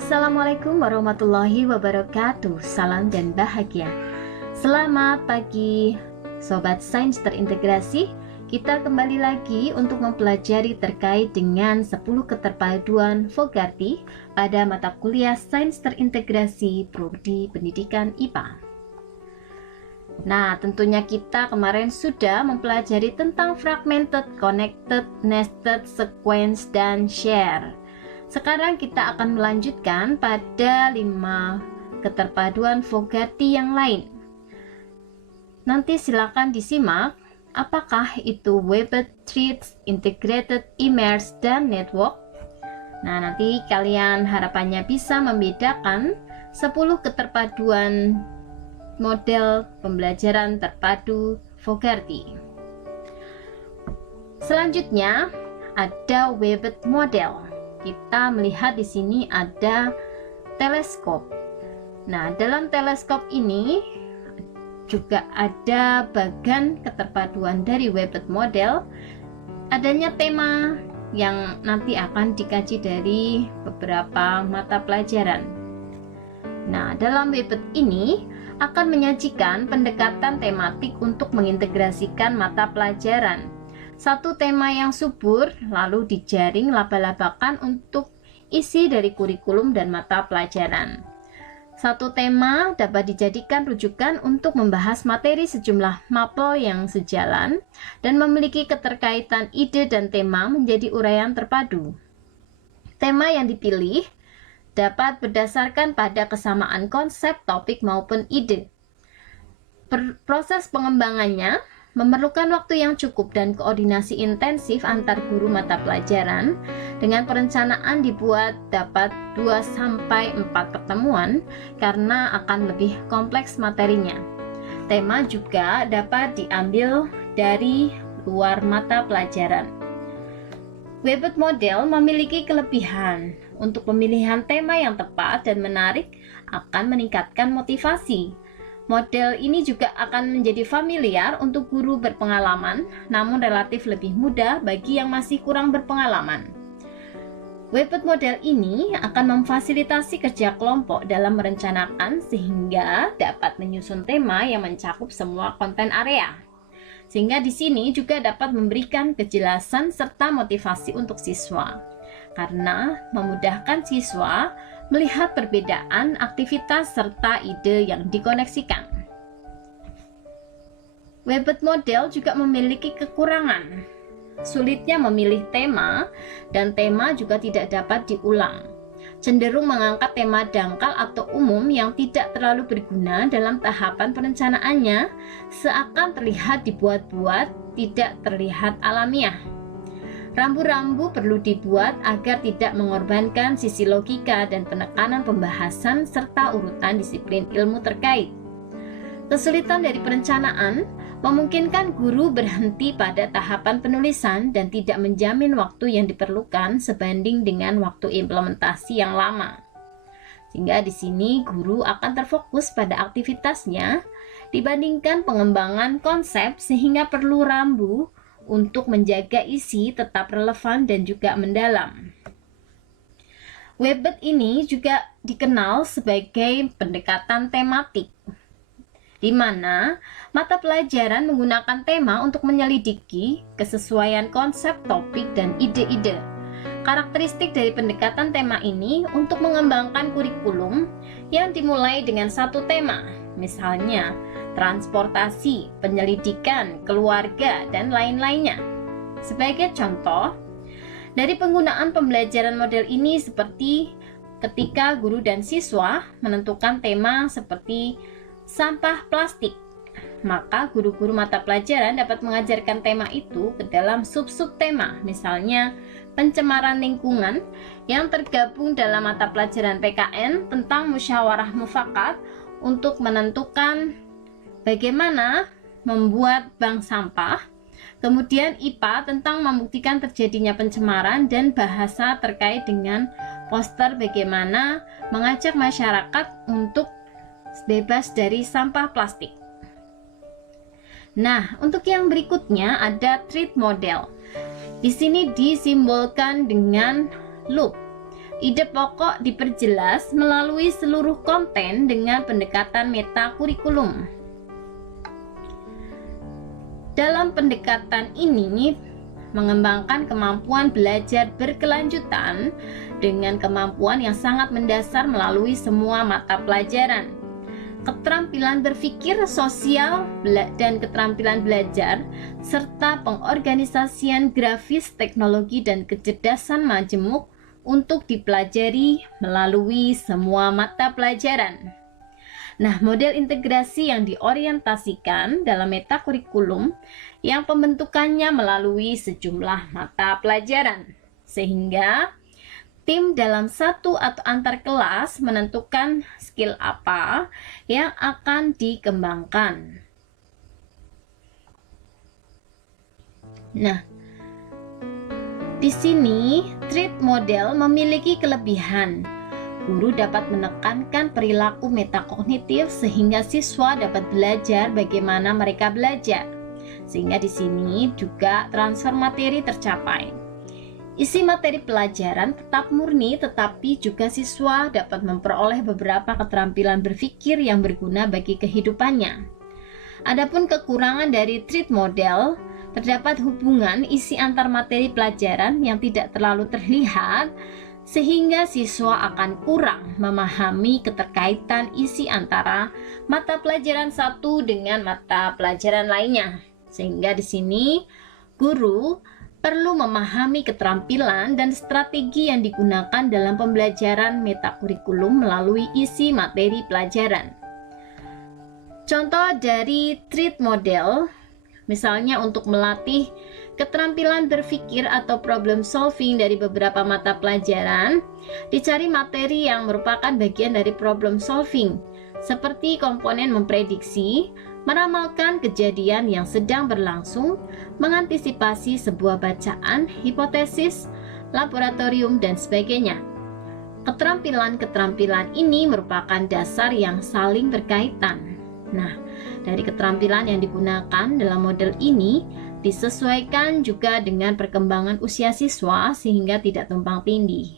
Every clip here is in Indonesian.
Assalamualaikum warahmatullahi wabarakatuh. Salam dan bahagia. Selamat pagi Sobat Sains Terintegrasi. Kita kembali lagi untuk mempelajari terkait dengan 10 keterpaduan Fogarty pada mata kuliah Sains Terintegrasi Prodi Pendidikan IPA. Nah, tentunya kita kemarin sudah mempelajari tentang fragmented, connected, nested, sequence, dan share. Sekarang kita akan melanjutkan pada 5 keterpaduan Fogarty yang lain. Nanti silakan disimak apakah itu Webbed Trees, Integrated Immerse, dan Network. Nah, nanti kalian harapannya bisa membedakan 10 keterpaduan model pembelajaran terpadu Fogarty. Selanjutnya ada Webbed Model. Kita melihat di sini ada teleskop. Nah, dalam teleskop ini juga ada bagian keterpaduan dari Webbed Model. Adanya tema yang nanti akan dikaji dari beberapa mata pelajaran. Nah, dalam Webbed ini akan menyajikan pendekatan tematik untuk mengintegrasikan mata pelajaran. Satu tema yang subur lalu dijaring laba-labakan untuk isi dari kurikulum dan mata pelajaran. Satu tema dapat dijadikan rujukan untuk membahas materi sejumlah mapel yang sejalan dan memiliki keterkaitan ide dan tema menjadi uraian terpadu. Tema yang dipilih dapat berdasarkan pada kesamaan konsep, topik, maupun ide. Proses pengembangannya memerlukan waktu yang cukup dan koordinasi intensif antar guru mata pelajaran. Dengan perencanaan dibuat dapat 2-4 pertemuan karena akan lebih kompleks materinya. Tema juga dapat diambil dari luar mata pelajaran. Webbed Model memiliki kelebihan untuk pemilihan tema yang tepat dan menarik akan meningkatkan motivasi. Model ini juga akan menjadi familiar untuk guru berpengalaman, namun relatif lebih mudah bagi yang masih kurang berpengalaman. Webbed Model ini akan memfasilitasi kerja kelompok dalam merencanakan sehingga dapat menyusun tema yang mencakup semua konten area. Sehingga di sini juga dapat memberikan kejelasan serta motivasi untuk siswa, karena memudahkan siswa melihat perbedaan aktivitas serta ide yang dikoneksikan. Webbed Model juga memiliki kekurangan. Sulitnya memilih tema, dan tema juga tidak dapat diulang. Cenderung mengangkat tema dangkal atau umum yang tidak terlalu berguna dalam tahapan perencanaannya, seakan terlihat dibuat-buat, tidak terlihat alamiah. Rambu-rambu perlu dibuat agar tidak mengorbankan sisi logika dan penekanan pembahasan serta urutan disiplin ilmu terkait. Kesulitan dari perencanaan memungkinkan guru berhenti pada tahapan penulisan dan tidak menjamin waktu yang diperlukan sebanding dengan waktu implementasi yang lama. Sehingga di sini guru akan terfokus pada aktivitasnya dibandingkan pengembangan konsep, sehingga perlu rambu untuk menjaga isi tetap relevan dan juga mendalam. Webbed ini juga dikenal sebagai pendekatan tematik, di mana mata pelajaran menggunakan tema untuk menyelidiki kesesuaian konsep, topik, dan ide-ide. Karakteristik dari pendekatan tema ini untuk mengembangkan kurikulum yang dimulai dengan satu tema, misalnya transportasi, penyelidikan, keluarga, dan lain-lainnya. Sebagai contoh, dari penggunaan pembelajaran model ini seperti ketika guru dan siswa menentukan tema seperti sampah plastik, maka guru-guru mata pelajaran dapat mengajarkan tema itu ke dalam sub-sub tema, misalnya pencemaran lingkungan yang tergabung dalam mata pelajaran PKN tentang musyawarah mufakat untuk menentukan bagaimana membuat bank sampah, kemudian IPA tentang membuktikan terjadinya pencemaran, dan bahasa terkait dengan poster bagaimana mengajak masyarakat untuk bebas dari sampah plastik. Nah, untuk yang berikutnya ada treat model. Di sini disimbolkan dengan loop. Ide pokok diperjelas melalui seluruh konten dengan pendekatan metakurikulum. Dalam pendekatan ini, mengembangkan kemampuan belajar berkelanjutan dengan kemampuan yang sangat mendasar melalui semua mata pelajaran. Keterampilan berpikir sosial dan keterampilan belajar, serta pengorganisasian grafis, teknologi, dan kecerdasan majemuk untuk dipelajari melalui semua mata pelajaran. Nah, model integrasi yang diorientasikan dalam metakurikulum yang pembentukannya melalui sejumlah mata pelajaran, sehingga tim dalam satu atau antar kelas menentukan skill apa yang akan dikembangkan. Nah, di sini, treat model memiliki kelebihan. Guru dapat menekankan perilaku metakognitif sehingga siswa dapat belajar bagaimana mereka belajar. Sehingga di sini juga transfer materi tercapai. Isi materi pelajaran tetap murni, tetapi juga siswa dapat memperoleh beberapa keterampilan berpikir yang berguna bagi kehidupannya. Adapun kekurangan dari treat model, terdapat hubungan isi antar materi pelajaran yang tidak terlalu terlihat, sehingga siswa akan kurang memahami keterkaitan isi antara mata pelajaran satu dengan mata pelajaran lainnya. Sehingga di sini guru perlu memahami keterampilan dan strategi yang digunakan dalam pembelajaran metakurikulum melalui isi materi pelajaran. Contoh dari treat model, misalnya untuk melatih keterampilan berpikir atau problem solving dari beberapa mata pelajaran, dicari materi yang merupakan bagian dari problem solving, seperti komponen memprediksi, meramalkan kejadian yang sedang berlangsung, mengantisipasi sebuah bacaan, hipotesis, laboratorium, dan sebagainya. Keterampilan-keterampilan ini merupakan dasar yang saling berkaitan. Nah, dari keterampilan yang digunakan dalam model ini disesuaikan juga dengan perkembangan usia siswa sehingga tidak tumpang tindih.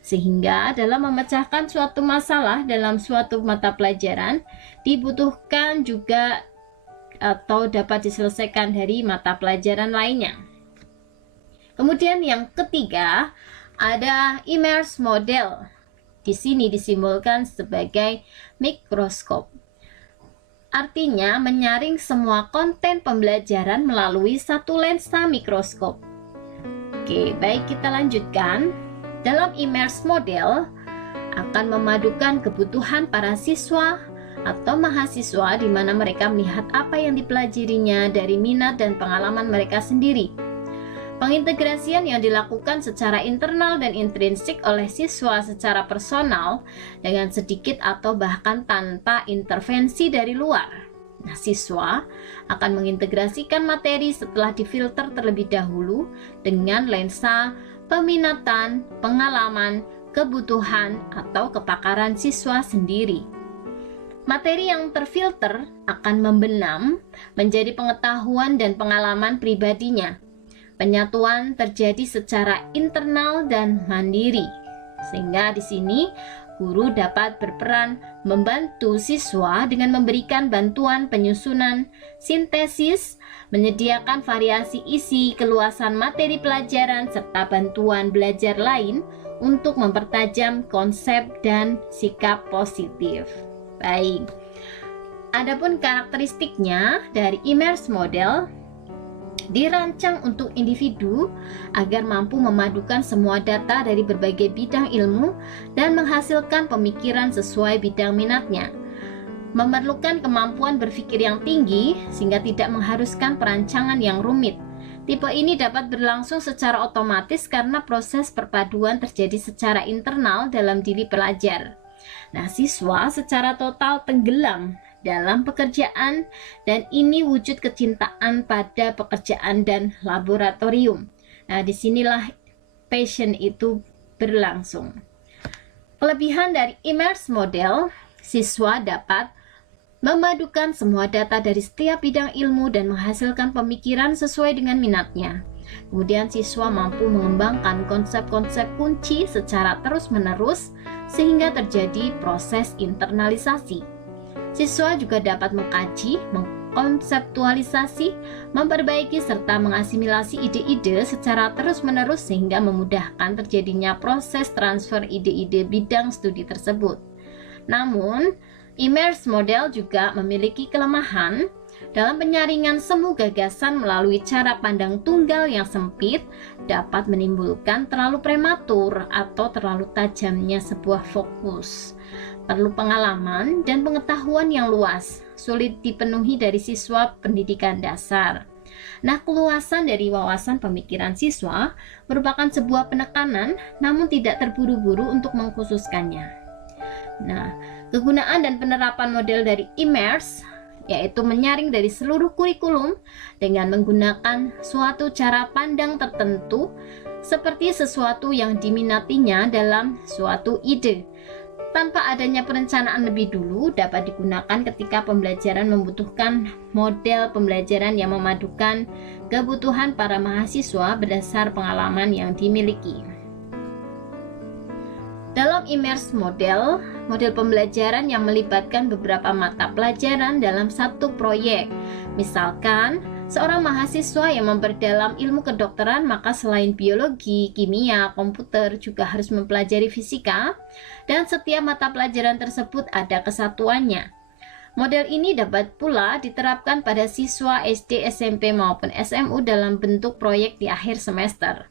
Sehingga dalam memecahkan suatu masalah dalam suatu mata pelajaran dibutuhkan juga atau dapat diselesaikan dari mata pelajaran lainnya. Kemudian yang ketiga ada immerse model. Di sini disimbolkan sebagai mikroskop. Artinya menyaring semua konten pembelajaran melalui satu lensa mikroskop. Oke, baik, kita lanjutkan. Dalam immerse model akan memadukan kebutuhan para siswa atau mahasiswa di mana mereka melihat apa yang dipelajarinya dari minat dan pengalaman mereka sendiri. Pengintegrasian yang dilakukan secara internal dan intrinsik oleh siswa secara personal dengan sedikit atau bahkan tanpa intervensi dari luar. Nah, siswa akan mengintegrasikan materi setelah difilter terlebih dahulu dengan lensa peminatan, pengalaman, kebutuhan, atau kepakaran siswa sendiri. Materi yang terfilter akan membenam menjadi pengetahuan dan pengalaman pribadinya. Penyatuan terjadi secara internal dan mandiri, sehingga di sini guru dapat berperan membantu siswa dengan memberikan bantuan penyusunan, sintesis, menyediakan variasi isi, keluasan materi pelajaran, serta bantuan belajar lain untuk mempertajam konsep dan sikap positif. Baik, adapun karakteristiknya dari immerse model dirancang untuk individu agar mampu memadukan semua data dari berbagai bidang ilmu dan menghasilkan pemikiran sesuai bidang minatnya. Memerlukan kemampuan berpikir yang tinggi sehingga tidak mengharuskan perancangan yang rumit. Tipe ini dapat berlangsung secara otomatis karena proses perpaduan terjadi secara internal dalam diri pelajar. Nah, siswa secara total tenggelam dalam pekerjaan, dan ini wujud kecintaan pada pekerjaan dan laboratorium. Nah, disinilah passion itu berlangsung. Kelebihan dari immerse model, siswa dapat memadukan semua data dari setiap bidang ilmu dan menghasilkan pemikiran sesuai dengan minatnya. Kemudian siswa mampu mengembangkan konsep-konsep kunci secara terus-menerus sehingga terjadi proses internalisasi. Siswa juga dapat mengkaji, mengkonseptualisasi, memperbaiki serta mengasimilasi ide-ide secara terus-menerus sehingga memudahkan terjadinya proses transfer ide-ide bidang studi tersebut. Namun, Immerse model juga memiliki kelemahan dalam penyaringan semu gagasan melalui cara pandang tunggal yang sempit dapat menimbulkan terlalu prematur atau terlalu tajamnya sebuah fokus. Perlu pengalaman dan pengetahuan yang luas, sulit dipenuhi dari siswa pendidikan dasar. Nah, keluasan dari wawasan pemikiran siswa merupakan sebuah penekanan namun tidak terburu-buru untuk mengkhususkannya. Nah, kegunaan dan penerapan model dari Immerse yaitu menyaring dari seluruh kurikulum dengan menggunakan suatu cara pandang tertentu seperti sesuatu yang diminatinya dalam suatu ide. Tanpa adanya perencanaan lebih dulu dapat digunakan ketika pembelajaran membutuhkan model pembelajaran yang memadukan kebutuhan para mahasiswa berdasar pengalaman yang dimiliki. Dalam Immerse model pembelajaran yang melibatkan beberapa mata pelajaran dalam satu proyek. Misalkan, seorang mahasiswa yang memperdalam ilmu kedokteran maka selain biologi, kimia, komputer juga harus mempelajari fisika dan setiap mata pelajaran tersebut ada kesatuannya. Model ini dapat pula diterapkan pada siswa SD, SMP maupun SMU dalam bentuk proyek di akhir semester.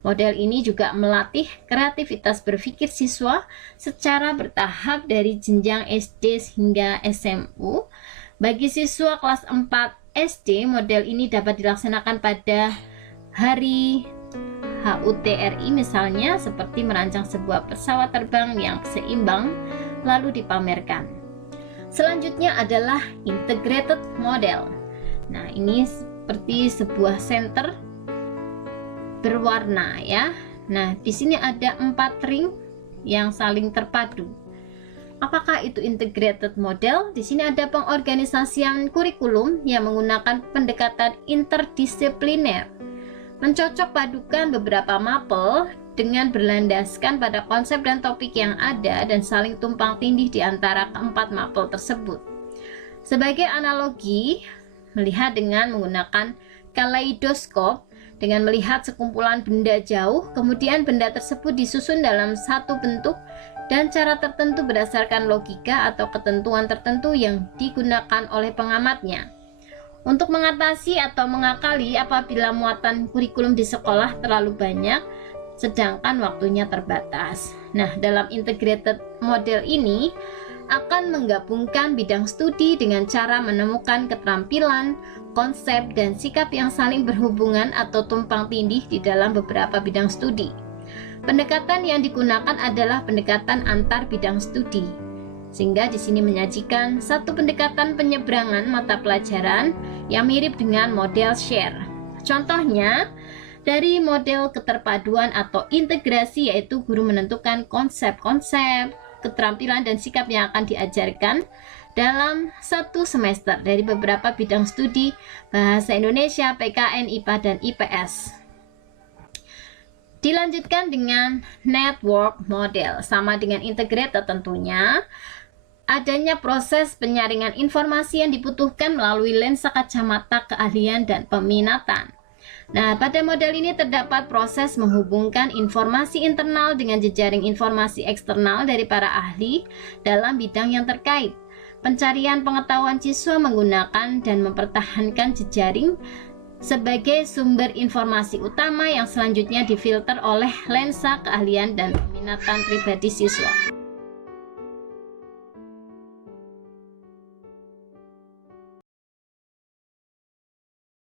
Model ini juga melatih kreativitas berpikir siswa secara bertahap dari jenjang SD hingga SMU. Bagi siswa kelas 4 SD, model ini dapat dilaksanakan pada hari HUTRI misalnya, seperti merancang sebuah pesawat terbang yang seimbang lalu dipamerkan. Selanjutnya adalah integrated model. Nah, ini seperti sebuah senter berwarna ya. Nah, di sini ada 4 ring yang saling terpadu. Apakah itu integrated model? Di sini ada pengorganisasian kurikulum yang menggunakan pendekatan interdisipliner. Mencocok padukan beberapa mapel dengan berlandaskan pada konsep dan topik yang ada dan saling tumpang tindih di antara keempat mapel tersebut. Sebagai analogi, melihat dengan menggunakan kaleidoskop, dengan melihat sekumpulan benda jauh, kemudian benda tersebut disusun dalam satu bentuk dan cara tertentu berdasarkan logika atau ketentuan tertentu yang digunakan oleh pengamatnya. Untuk mengatasi atau mengakali apabila muatan kurikulum di sekolah terlalu banyak, sedangkan waktunya terbatas. Nah, dalam integrated model ini akan menggabungkan bidang studi dengan cara menemukan keterampilan, konsep, dan sikap yang saling berhubungan atau tumpang tindih di dalam beberapa bidang studi. Pendekatan yang digunakan adalah pendekatan antar bidang studi, sehingga di sini menyajikan satu pendekatan penyeberangan mata pelajaran yang mirip dengan model share. Contohnya, dari model keterpaduan atau integrasi, yaitu guru menentukan konsep-konsep, keterampilan dan sikap yang akan diajarkan dalam satu semester dari beberapa bidang studi bahasa Indonesia, PKN, IPA, dan IPS. Dilanjutkan dengan network model, sama dengan integrated tentunya. Adanya proses penyaringan informasi yang dibutuhkan melalui lensa kacamata keahlian dan peminatan. Nah, pada model ini terdapat proses menghubungkan informasi internal dengan jejaring informasi eksternal dari para ahli dalam bidang yang terkait. Pencarian pengetahuan siswa menggunakan dan mempertahankan jejaring sebagai sumber informasi utama yang selanjutnya difilter oleh lensa keahlian dan peminatan pribadi siswa.